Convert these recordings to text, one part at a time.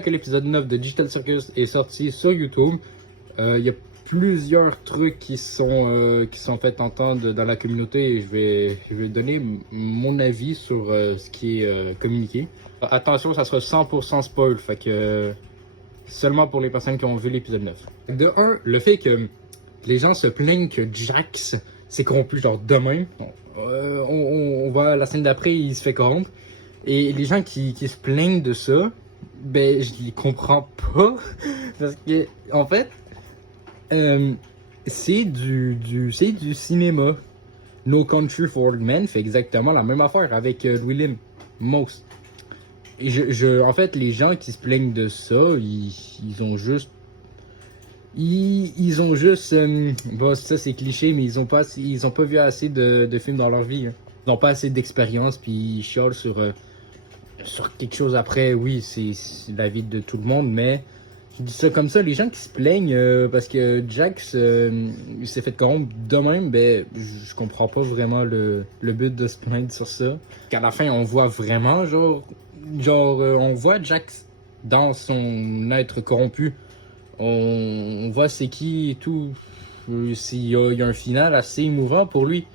Que l'épisode 9 de Digital Circus est sorti sur YouTube, il y a plusieurs trucs qui sont faits entendre dans la communauté et je vais donner mon avis sur ce qui est communiqué. Attention, ça sera 100% spoil, fait que seulement pour les personnes qui ont vu l'épisode 9. De 1, le fait que les gens se plaignent que Jax s'est corrompu genre demain. On voit la scène d'après, il se fait corrompre. Et les gens qui se plaignent de ça, ben je les comprends pas. Parce que, en fait, c'est du cinéma. No Country for Old Men fait exactement la même affaire avec Louis Lim, Most. Et en fait, les gens qui se plaignent de ça, ils ont juste. Ils ont juste. Bon, ça c'est cliché, mais ils ont pas vu assez de films dans leur vie. Hein. Ils n'ont pas assez d'expérience, puis ils chiolent sur quelque chose après. Oui, c'est la vie de tout le monde, mais je dis ça comme ça. Les gens qui se plaignent parce que Jax s'est fait corrompre de même, ben, je comprends pas vraiment le but de se plaindre sur ça. Qu'à la fin, on voit vraiment, on voit Jax dans son être corrompu. On voit c'est qui et tout. Il y a un final assez émouvant pour lui.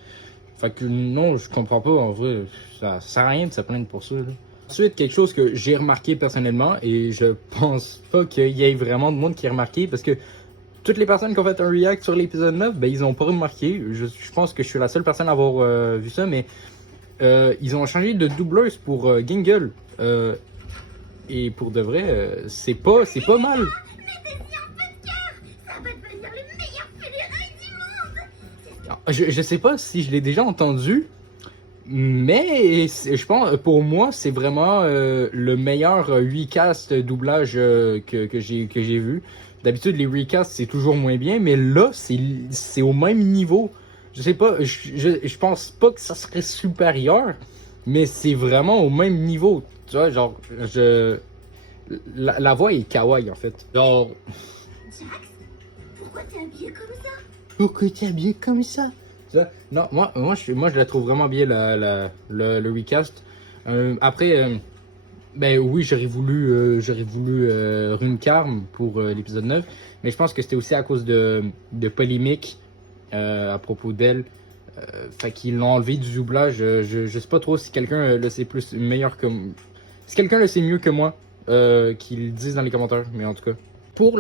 Fait que non, je comprends pas en vrai. Ça sert à rien de se plaindre pour ça. Là. Ensuite, quelque chose que j'ai remarqué personnellement, et je pense pas qu'il y ait vraiment de monde qui a remarqué, parce que toutes les personnes qui ont fait un react sur l'épisode 9, ben ils ont pas remarqué. Je pense que je suis la seule personne à avoir vu ça, mais ils ont changé de doubleuse pour Gingle. Et pour de vrai, c'est pas mal. Je sais pas si je l'ai déjà entendu, mais je pense, pour moi, c'est vraiment le meilleur recast doublage que j'ai vu. D'habitude, les recasts, c'est toujours moins bien, mais là, c'est au même niveau. Je sais pas, je pense pas que ça serait supérieur, mais c'est vraiment au même niveau. Tu vois, genre, la voix est kawaii, en fait. Genre... Jax, pourquoi t'es habillé comme ça? Pourquoi t'es habillé comme ça? Non, moi je la trouve vraiment bien le recast. Après, ben oui, j'aurais voulu Rune Karm pour l'épisode 9, mais je pense que c'était aussi à cause de polémiques à propos d'elle. Fait qu'ils l'ont enlevé du doublage. Je sais pas trop si quelqu'un le sait plus meilleur que si quelqu'un le sait mieux que moi, qu'il le dise dans les commentaires, mais en tout cas. Pour